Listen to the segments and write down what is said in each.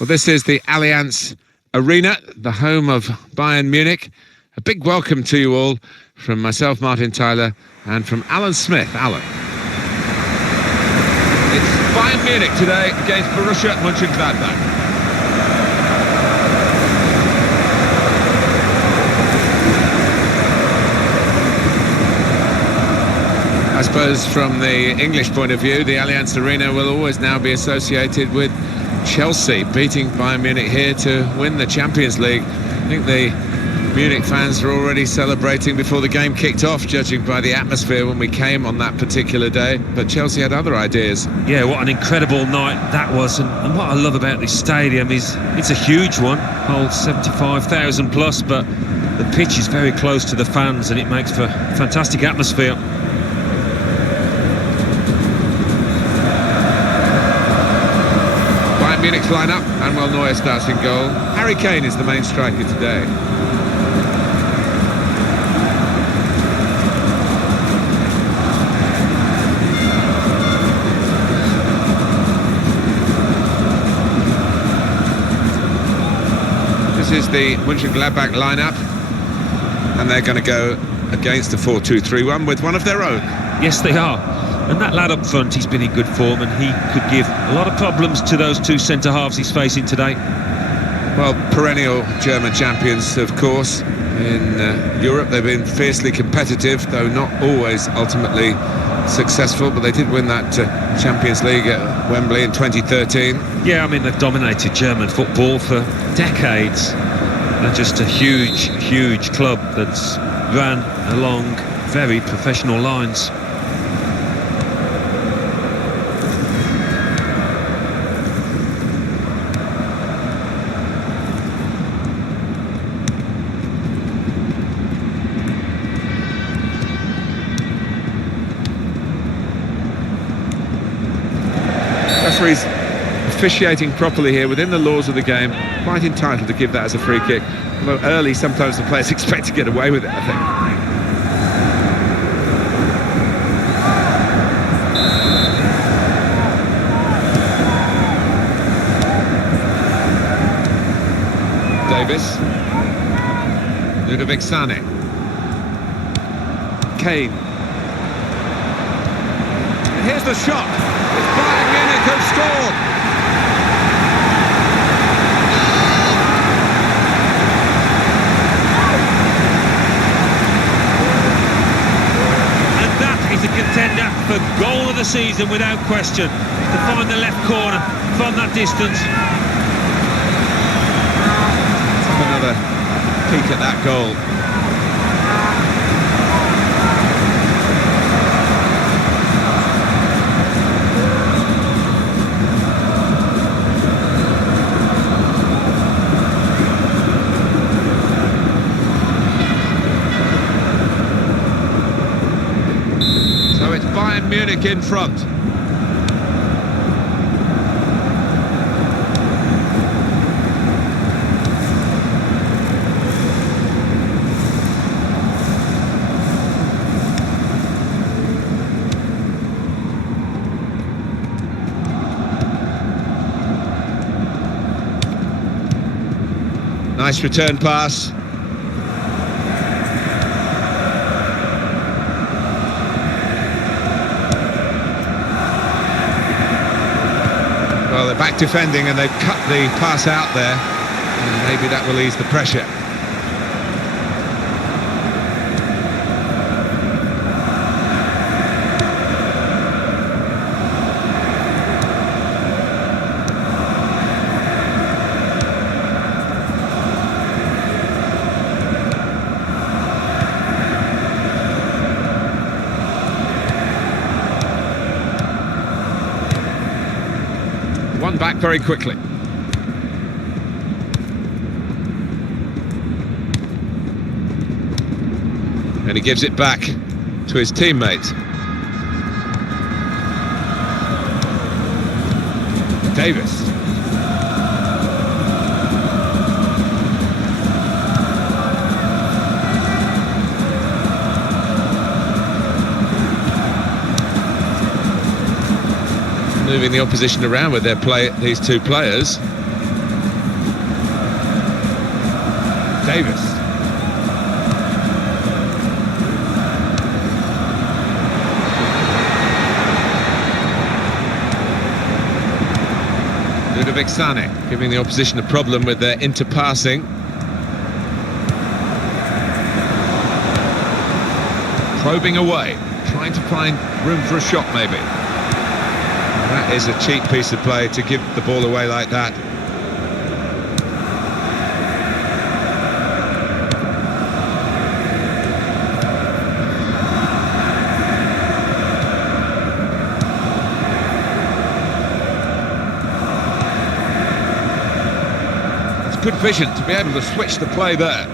Well, this is the Allianz Arena, the home of Bayern Munich. A big welcome to you all from myself, Martin Tyler, and from Alan Smith. Alan. It's Bayern Munich today against Borussia Mönchengladbach. I suppose from the English point of view, the Allianz Arena will always now be associated with Chelsea beating Bayern Munich here to win the Champions League. I think the Munich fans were already celebrating before the game kicked off, judging by the atmosphere when we came on that particular day. But Chelsea had other ideas. Yeah, what an incredible night that was. And what I love about this stadium is it's a huge one, holds 75,000 plus, but the pitch is very close to the fans and it makes for a fantastic atmosphere. Munich line-up. Manuel Neuer starts in goal. Harry Kane is the main striker today. This is the Mönchengladbach line-up, and they're going to go against the 4-2-3-1 with one of their own. Yes, they are. And that lad up front, he's been in good form, and he could give a lot of problems to those two centre-halves he's facing today. Well, perennial German champions, of course. In Europe, they've been fiercely competitive, though not always ultimately successful, but they did win that Champions League at Wembley in 2013. Yeah, I mean, they've dominated German football for decades. They're just a huge, huge club that's ran along very professional lines. Referee's officiating properly here within the laws of the game, quite entitled to give that as a free kick. Although early, sometimes the players expect to get away with it, I think. Davis. Ludovic Sané. Kane. And here's the shot. It's Bayern Munich who've scored. And that is a contender for goal of the season without question. To find the left corner from that distance. Let's have another peek at that goal. Bayern Munich in front. Nice return pass. Well, they're back defending and they've cut the pass out there, and maybe that will ease the pressure. One back very quickly. And he gives it back to his teammate. Davis. moving the opposition around with these two players. Davis. Ludovic Sané giving the opposition a problem with their interpassing. Probing away, trying to find room for a shot maybe. That is a cheap piece of play to give the ball away like that. Good vision to be able to switch the play there.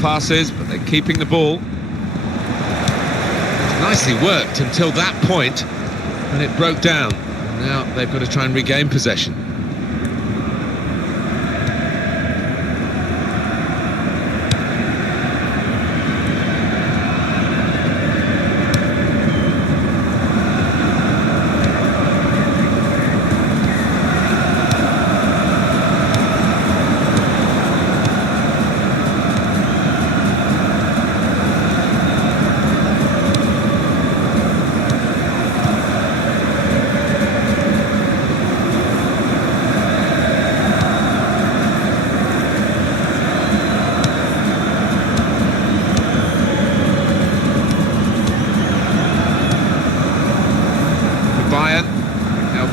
Passes, but they're keeping the ball. Nicely worked until that point, and it broke down. Now they've got to try and regain possession.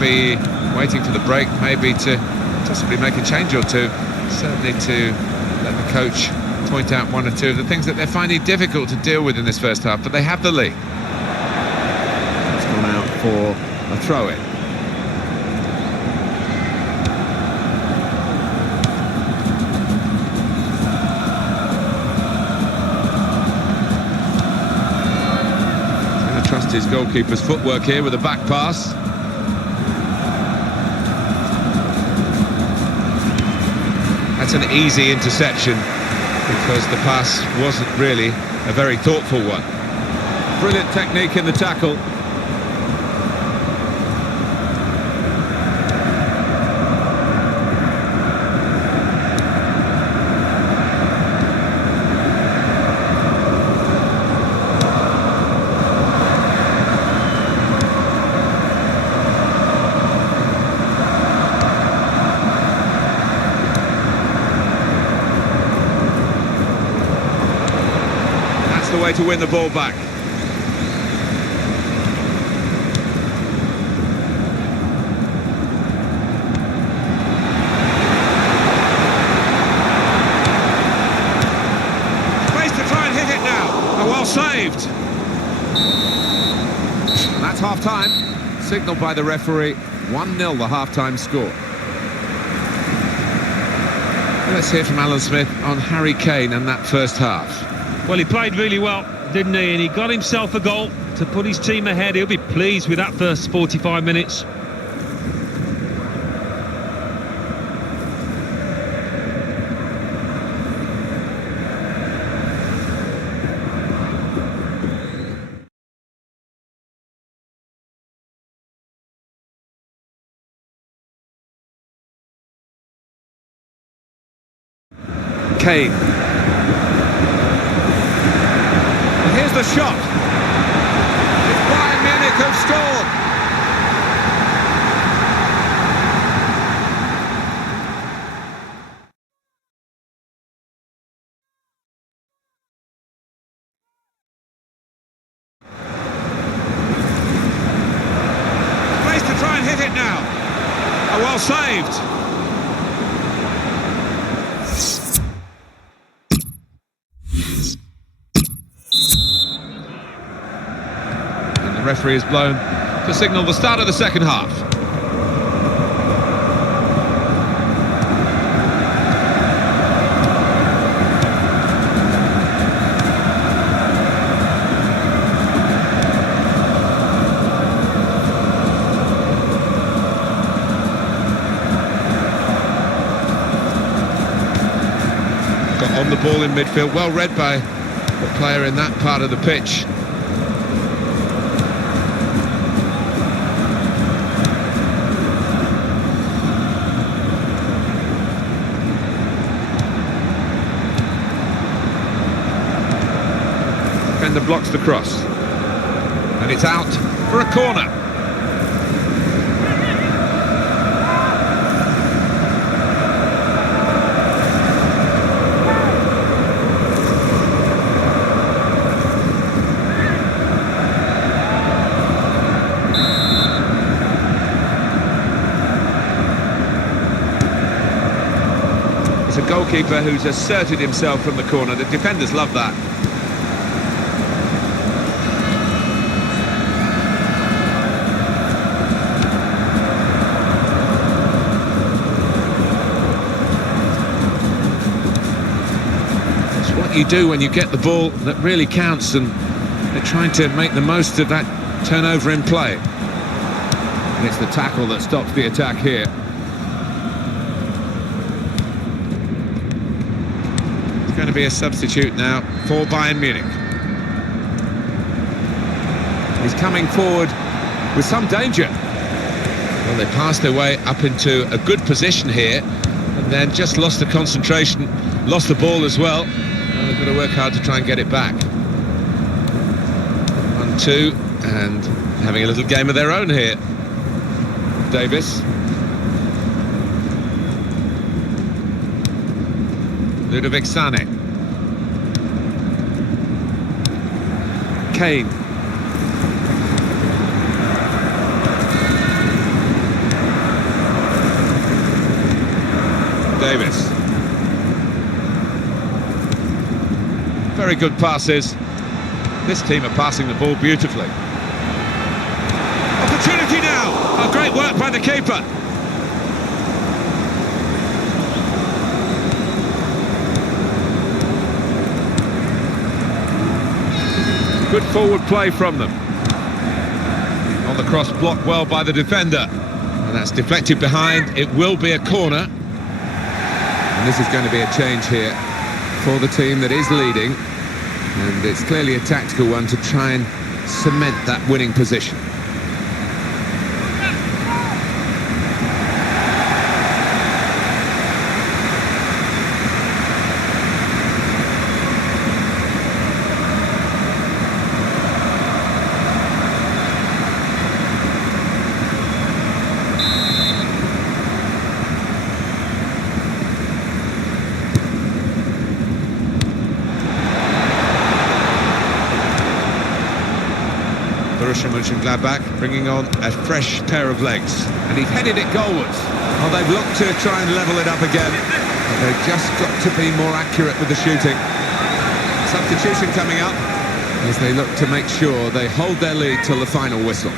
Be waiting for the break, maybe to possibly make a change or two, certainly to let the coach point out one or two of the things that they're finding difficult to deal with in this first half, but they have the lead. It's gone out for a throw-in. He's going to trust his goalkeeper's footwork here with a back pass. That's an easy interception because the pass wasn't really a very thoughtful one. Brilliant technique in the tackle. The way to win the ball back. Space to try and hit it now. Oh, well saved. And that's half-time. Signalled by the referee. 1-0 the half-time score. Let's hear from Alan Smith on Harry Kane and that first half. Well, he played really well, didn't he? And he got himself a goal to put his team ahead. He'll be pleased with that first 45 minutes. Kane. Here's the shot. It's Bayern Munich who've scored. referee has blown to signal the start of the second half. Got on the ball in midfield, well read by the player in that part of the pitch. Defender blocks the cross, and it's out for a corner. It's a goalkeeper who's asserted himself from the corner. The defenders love that. What you do when you get the ball that really counts, and they're trying to make the most of that turnover in play. And it's the tackle that stops the attack here. It's going to be a substitute now for Bayern Munich. He's coming forward with some danger. Well, they passed their way up into a good position here, and then just lost the concentration, lost the ball as well. They've got to work hard to try and get it back. 1-2, and having a little game of their own here. Davis. Ludovic Sane. Kane. Davis. Very good passes. This team are passing the ball beautifully. Opportunity now! Oh, great work by the keeper. Good forward play from them. On the cross, blocked well by the defender. And that's deflected behind. It will be a corner. And this is going to be a change here for the team that is leading, and it's clearly a tactical one to try and cement that winning position. Gladbach bringing on a fresh pair of legs, and he's headed it goalwards. Well, they've looked to try and level it up again, but they've just got to be more accurate with the shooting. Substitution coming up as they look to make sure they hold their lead till the final whistle.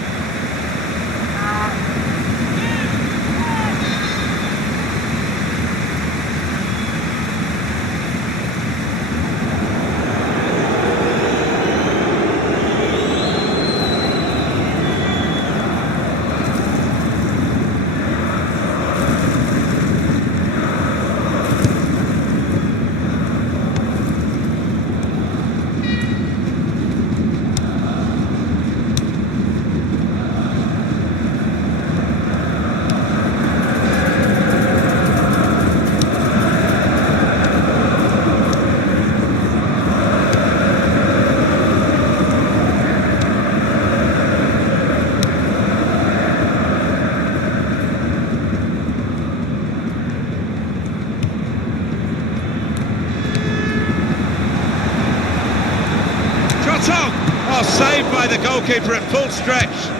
Oh, saved by the goalkeeper at full stretch.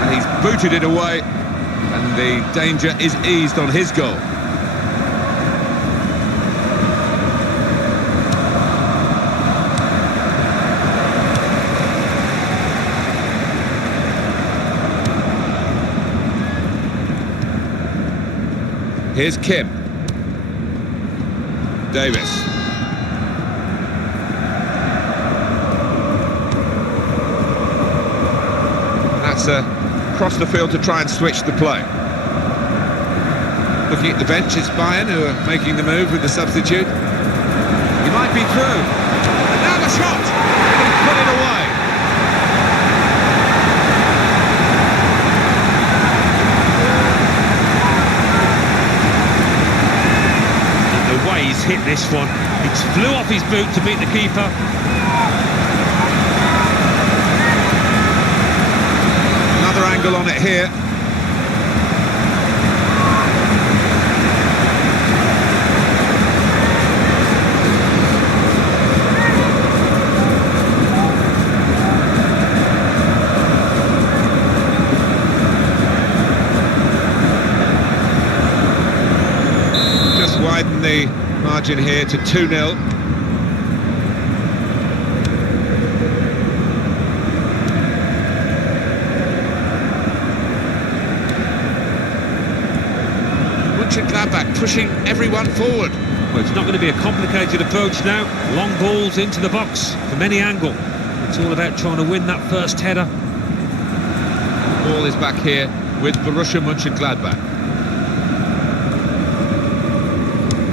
And he's booted it away, and the danger is eased on his goal. Here's Kim. Davis. That's across the field to try and switch the play. Looking at the bench, it's Bayern who are making the move with the substitute. He might be through. And now the shot! He put it away. And the way he's hit this one, it flew off his boot to beat the keeper. Another angle on it here. Widen the margin here to 2-0. Gladbach pushing everyone forward. Well, it's not going to be a complicated approach now. Long balls into the box from any angle. It's all about trying to win that first header. The ball is back here with Borussia Mönchengladbach.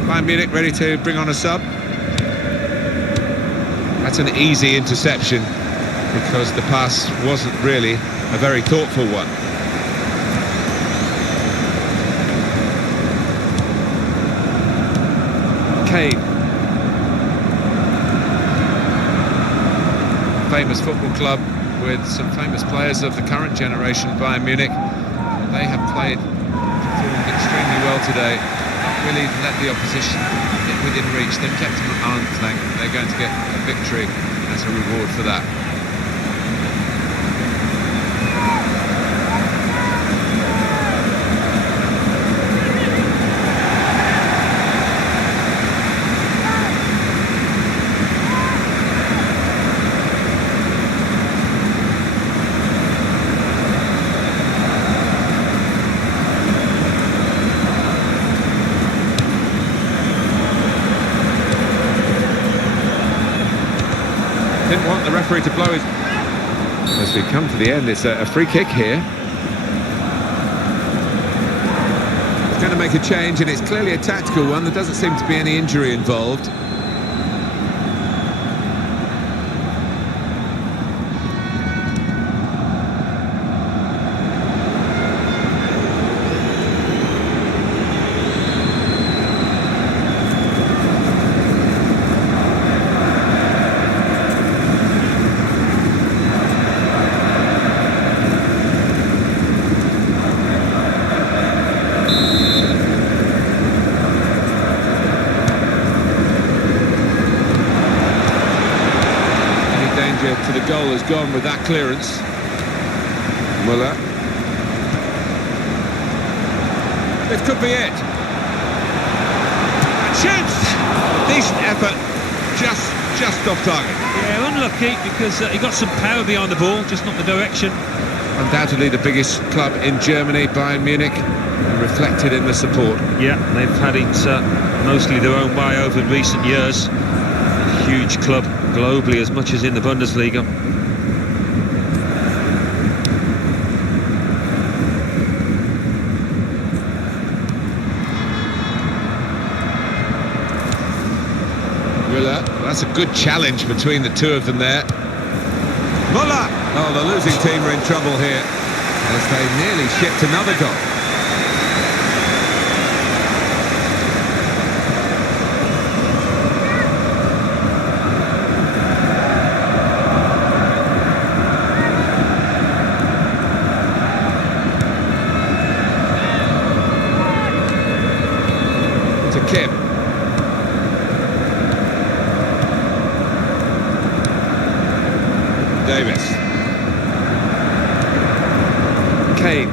Bayern Munich ready to bring on a sub. That's an easy interception because the pass wasn't really a very thoughtful one. Kane. Famous football club with some famous players of the current generation, Bayern Munich. They have performed extremely well today. Not really let the opposition get within reach. They've kept them at arm's length. They're going to get a victory as a reward for that. Didn't want the referee to blow his... As we come to the end, it's a free kick here. It's going to make a change, and it's clearly a tactical one. There doesn't seem to be any injury involved. To the goal has gone with that clearance. Muller. This could be it. And shoots! Decent effort, just off target. Yeah, unlucky because he got some power behind the ball, just not the direction. Undoubtedly the biggest club in Germany, Bayern Munich, reflected in the support. Yeah, they've had it mostly their own way over recent years. A huge club globally as much as in the Bundesliga. Müller, that's a good challenge between the two of them there. Müller! Oh, the losing team are in trouble here as they nearly shipped another goal. Kim. Davis. Kane.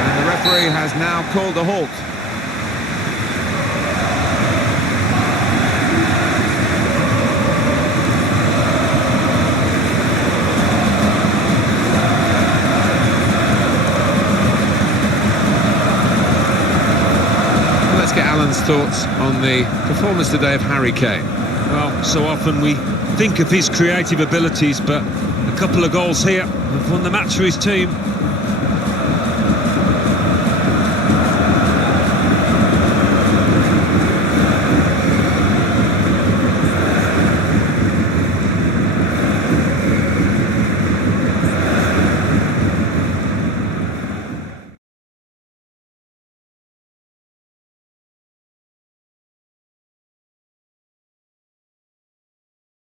And the referee has now called a halt. Alan's thoughts on the performance today of Harry Kane. Well, so often we think of his creative abilities, but a couple of goals here have won the match for his team.